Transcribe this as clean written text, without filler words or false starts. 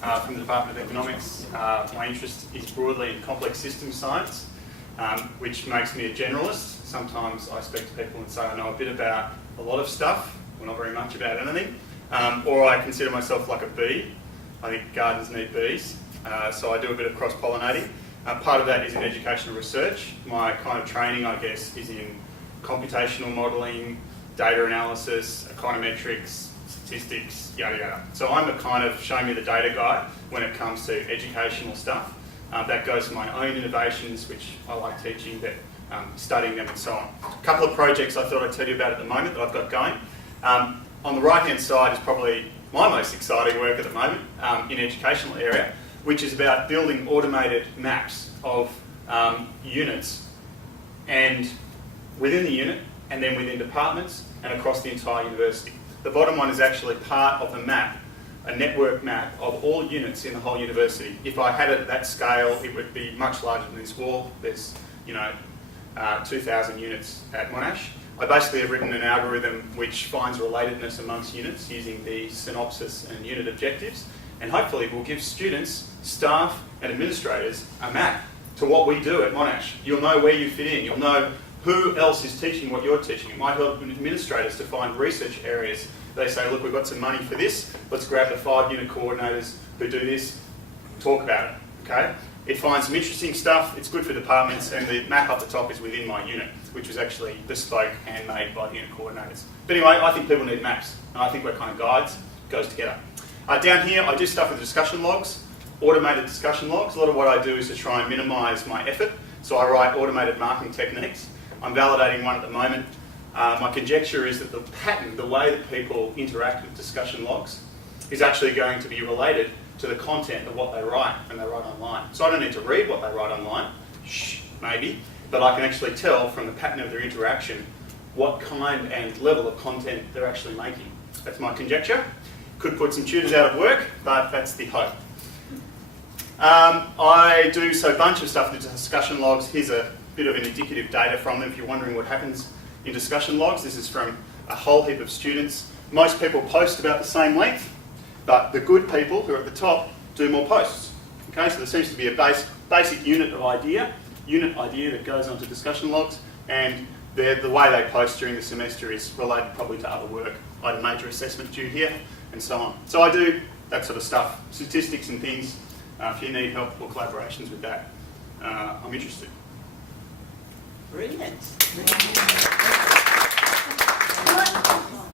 from the Department of Economics. My interest is broadly in complex systems science, which makes me a generalist. Sometimes I speak to people and say I know a bit about a lot of stuff, well, not very much about anything, or I consider myself like a bee. I think gardens need bees, so I do a bit of cross-pollinating. Part of that is in educational research. My kind of training, I guess, is in computational modelling, data analysis, econometrics, statistics, yada yada. So I'm a kind of show me the data guy when it comes to educational stuff. That goes for my own innovations, which I like teaching, but studying them and so on. A couple of projects I thought I'd tell you about at the moment that I've got going. On the right-hand side is probably my most exciting work at the moment in educational area, which is about building automated maps of units and within the unit and then within departments and across the entire university. The bottom one is actually part of the map, a network map of all units in the whole university. If I had it at that scale, it would be much larger than this wall. There's, 2,000 units at Monash. I basically have written an algorithm which finds relatedness amongst units using the synopsis and unit objectives, and hopefully will give students, staff and administrators a map to what we do at Monash. You'll know where you fit in. You'll know who else is teaching what you're teaching. It might help administrators to find research areas. They say, look, we've got some money for this. Let's grab the 5 unit coordinators who do this, talk about it, okay? It finds some interesting stuff. It's good for departments, and the map up the top is within my unit, which was actually bespoke and made by the unit coordinators. But anyway, I think people need maps, and I think we're kind of guides. It goes together. Down here, I do stuff with discussion logs, automated discussion logs. A lot of what I do is to try and minimise my effort, so I write automated marking techniques. I'm validating one at the moment. My conjecture is that the pattern, the way that people interact with discussion logs, is actually going to be related to the content of what they write when they write online. So I don't need to read what they write online, maybe, but I can actually tell from the pattern of their interaction what kind and level of content they're actually making. That's my conjecture. Could put some tutors out of work, but that's the hope. I do a bunch of stuff with discussion logs. Here's a bit of an indicative data from them if you're wondering what happens in discussion logs. This is from a whole heap of students. Most people post about the same length, but the good people who are at the top do more posts. Okay, so there seems to be a basic unit idea that goes onto discussion logs, and the way they post during the semester is related probably to other work. I had a major assessment due here, and so on. So I do that sort of stuff, statistics and things. If you need help or collaborations with that, I'm interested. Brilliant.